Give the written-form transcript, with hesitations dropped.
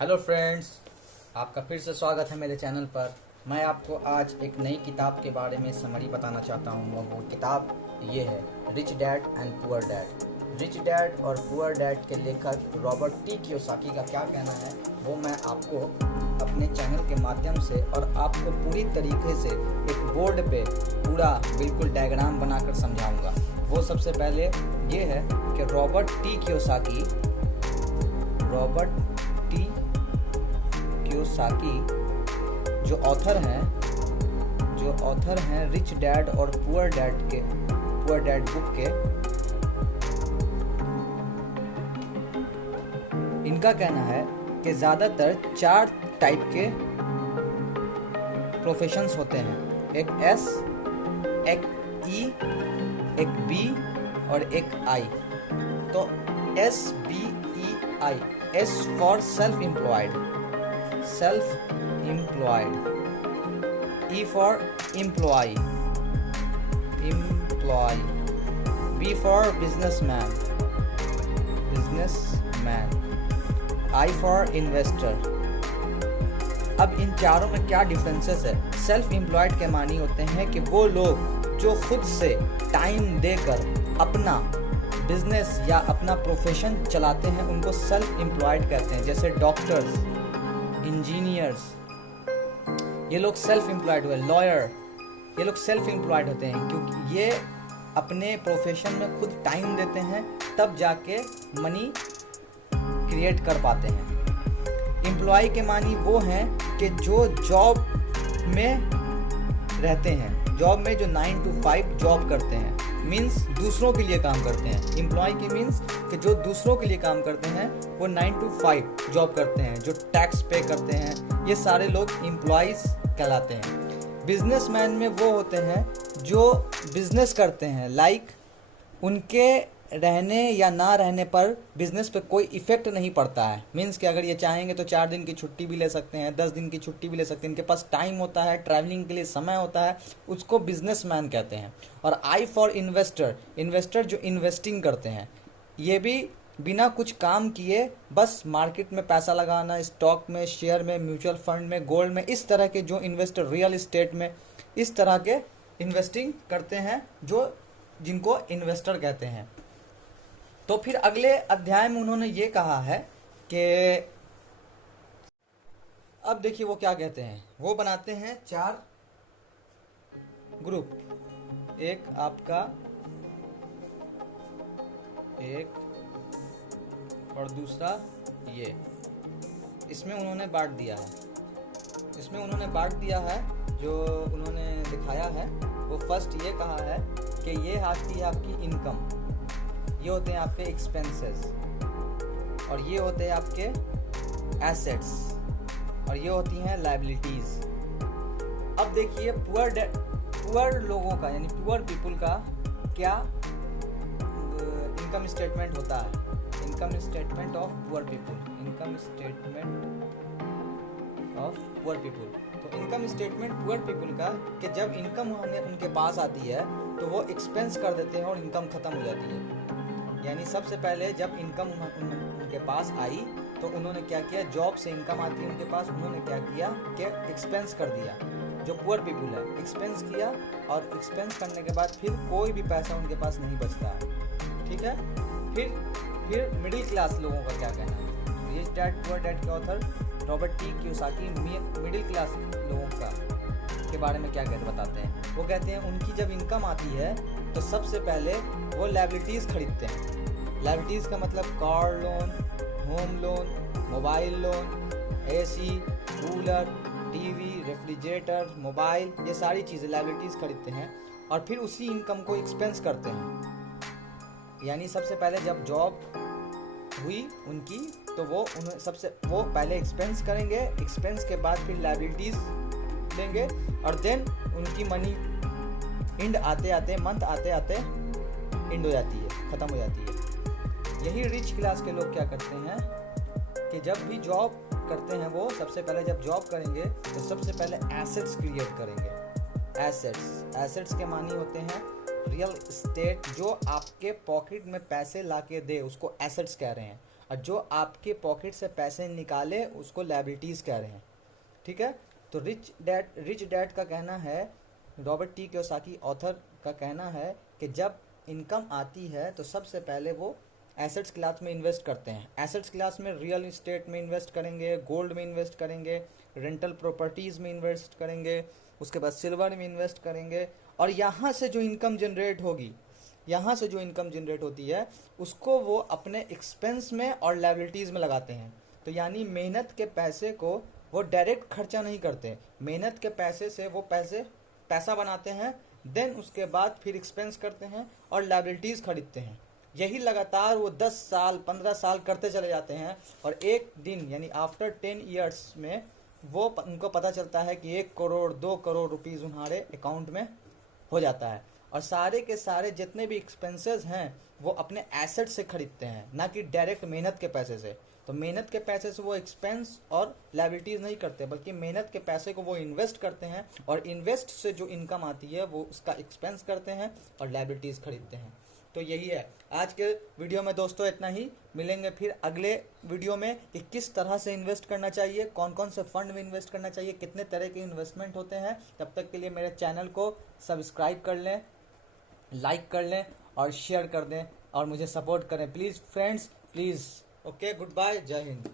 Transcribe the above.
Hello friends, आपका फिर से स्वागत है मेरे चैनल पर। मैं आपको आज एक नई किताब के बारे में समरी बताना चाहता हूँ। वो किताब ये है rich dad and poor dad. Rich dad और पुअर डैड के लेखक रॉबर्ट टी कियोसाकी का क्या कहना है वो मैं आपको अपने चैनल के माध्यम से और आपको पूरी तरीके से एक बोर्ड पे पूरा बिल्कुल डायग्राम बनाकर समझाऊंगा। वो सबसे पहले ये है कि रॉबर्ट टी कियोसाकी जो ऑथर हैं रिच डैड और पुअर डैड बुक के, इनका कहना है कि ज़्यादातर 4 टाइप के प्रोफेशंस होते हैं। एक एस, एक ई, एक बी और एक आई। तो S, B, E, I. S for self employed, E for employee, B for businessman, I for investor। अब इन चारों में क्या डिफरेंसेस है? सेल्फ एम्प्लॉयड के मानी होते हैं कि वो लोग जो खुद से टाइम देकर अपना बिजनेस या अपना प्रोफेशन चलाते हैं उनको सेल्फ एम्प्लॉयड कहते हैं। जैसे डॉक्टर्स, इंजीनियर्स, ये लोग सेल्फ एम्प्लॉयड हुए। लॉयर, ये लोग सेल्फ एम्प्लॉयड होते हैं क्योंकि ये अपने प्रोफेशन में खुद टाइम देते हैं, तब जाके मनी क्रिएट कर पाते हैं। एम्प्लॉय के मानी वो हैं कि जो जॉब में रहते हैं, जॉब में जो 9 to 5 जॉब करते हैं, मीन्स दूसरों के लिए काम करते हैं। एम्प्लॉय की मीन्स कि जो दूसरों के लिए काम करते हैं वो 9 to 5 जॉब करते हैं, जो टैक्स पे करते हैं, ये सारे लोग एम्प्लॉयज़ कहलाते हैं। बिजनेसमैन में वो होते हैं जो बिजनेस करते हैं, लाइक उनके रहने या ना रहने पर बिजनेस पे कोई इफ़ेक्ट नहीं पड़ता है। मीन्स कि अगर ये चाहेंगे तो 4 दिन की छुट्टी भी ले सकते हैं, 10 दिन की छुट्टी भी ले सकते हैं, इनके पास टाइम होता है, ट्रैवलिंग के लिए समय होता है, उसको बिजनेसमैन कहते हैं। और आई फॉर इन्वेस्टर जो इन्वेस्टिंग करते हैं, ये भी बिना कुछ काम किए बस मार्केट में पैसा लगाना, स्टॉक में, शेयर में, म्यूचुअल फंड में, गोल्ड में, इस तरह के जो इन्वेस्टर, रियल इस्टेट में, इस तरह के इन्वेस्टिंग करते हैं जिनको इन्वेस्टर कहते हैं। तो फिर अगले अध्याय में उन्होंने ये कहा है कि अब देखिए वो क्या कहते हैं। वो बनाते हैं 4 ग्रुप। एक आपका, एक और दूसरा ये। इसमें उन्होंने बांट दिया है जो उन्होंने दिखाया है। वो फर्स्ट ये कहा है कि ये आती है आपकी इनकम, ये होते हैं आपके एक्सपेंसेस, और ये होते हैं आपके एसेट्स, और ये होती हैं लायबिलिटीज़। अब देखिए पुअर लोगों का यानी पुअर पीपल का क्या इनकम स्टेटमेंट होता है। Income statement of poor people, तो इनकम स्टेटमेंट पुअर पीपल का कि जब इनकम उनके पास आती है तो वो एक्सपेंस कर देते हैं और इनकम ख़त्म हो जाती है। यानी सबसे पहले जब इनकम उनके पास आई तो उन्होंने क्या किया, जॉब से इनकम आती है उनके पास, उन्होंने क्या किया कि एक्सपेंस कर दिया। जो पुअर पीपल है एक्सपेंस किया, और एक्सपेंस करने के बाद फिर कोई भी पैसा उनके पास नहीं बचता है। ठीक है। फिर मिडिल क्लास लोगों का क्या कहना है। रिच डैड पुअर डैड के author Robert T Kiyosaki middle class लोगों के बारे में क्या बताते हैं। वो कहते हैं उनकी जब इनकम आती है तो सबसे पहले वो लायबिलिटीज़ खरीदते हैं। लायबिलिटीज़ का मतलब car loan, home loan, mobile loan, AC, cooler, TV, refrigerator, mobile, ये सारी चीज़ें लायबिलिटीज़ खरीदते हैं और फिर उसी इनकम को एक्सपेंस करते हैं। यानी सबसे पहले जब जॉब हुई उनकी तो वो पहले एक्सपेंस करेंगे, एक्सपेंस के बाद फिर लायबिलिटीज़ लेंगे, और देन उनकी मनी मंथ आते आते एंड हो जाती है, ख़त्म हो जाती है। यही रिच क्लास के लोग क्या करते हैं कि जब भी जॉब करते हैं वो सबसे पहले जब जॉब करेंगे तो सबसे पहले एसेट्स क्रिएट करेंगे। एसेट्स के मानी होते हैं रियल इस्टेट जो आपके पॉकेट में पैसे ला के दे, उसको एसेट्स कह रहे हैं। और जो आपके पॉकेट से पैसे निकाले उसको लायबिलिटीज़ कह रहे हैं। ठीक है, तो रिच डैड का कहना है, रॉबर्ट टी कियोसाकी ऑथर का कहना है कि जब इनकम आती है तो सबसे पहले वो एसेट्स क्लास में इन्वेस्ट करते हैं। एसेट्स क्लास में रियल इस्टेट में इन्वेस्ट करेंगे, गोल्ड में इन्वेस्ट करेंगे, रेंटल प्रॉपर्टीज़ में इन्वेस्ट करेंगे, उसके बाद सिल्वर में इन्वेस्ट करेंगे, और यहाँ से जो इनकम जनरेट होगी, यहाँ से जो इनकम जनरेट होती है उसको वो अपने एक्सपेंस में और लायबिलिटीज़ में लगाते हैं। तो यानी मेहनत के पैसे को वो डायरेक्ट खर्चा नहीं करते, मेहनत के पैसे से वो पैसा बनाते हैं, देन उसके बाद फिर एक्सपेंस करते हैं और लायबिलिटीज़ खरीदते हैं। यही लगातार वो 10 साल 15 साल करते चले जाते हैं, और एक दिन यानी आफ्टर 10 ईयर्स में वो उनको पता चलता है कि 1 करोड़ 2 करोड़ रुपीज़ उन्हारे अकाउंट में हो जाता है। और सारे के सारे जितने भी एक्सपेंसेस हैं वो अपने एसेट से खरीदते हैं, ना कि डायरेक्ट मेहनत के पैसे से। तो मेहनत के पैसे से वो एक्सपेंस और लायबिलिटीज़ नहीं करते, बल्कि मेहनत के पैसे को वो इन्वेस्ट करते हैं, और इन्वेस्ट से जो इनकम आती है वो उसका एक्सपेंस करते हैं और लायबिलिटीज़ खरीदते हैं। तो यही है आज के वीडियो में दोस्तों, इतना ही। मिलेंगे फिर अगले वीडियो में कि किस तरह से इन्वेस्ट करना चाहिए, कौन कौन से फंड में इन्वेस्ट करना चाहिए, कितने तरह के इन्वेस्टमेंट होते हैं। तब तक के लिए मेरे चैनल को सब्सक्राइब कर लें, लाइक कर लें और शेयर कर दें और मुझे सपोर्ट करें please friends, please. Okay, goodbye, जय हिंद।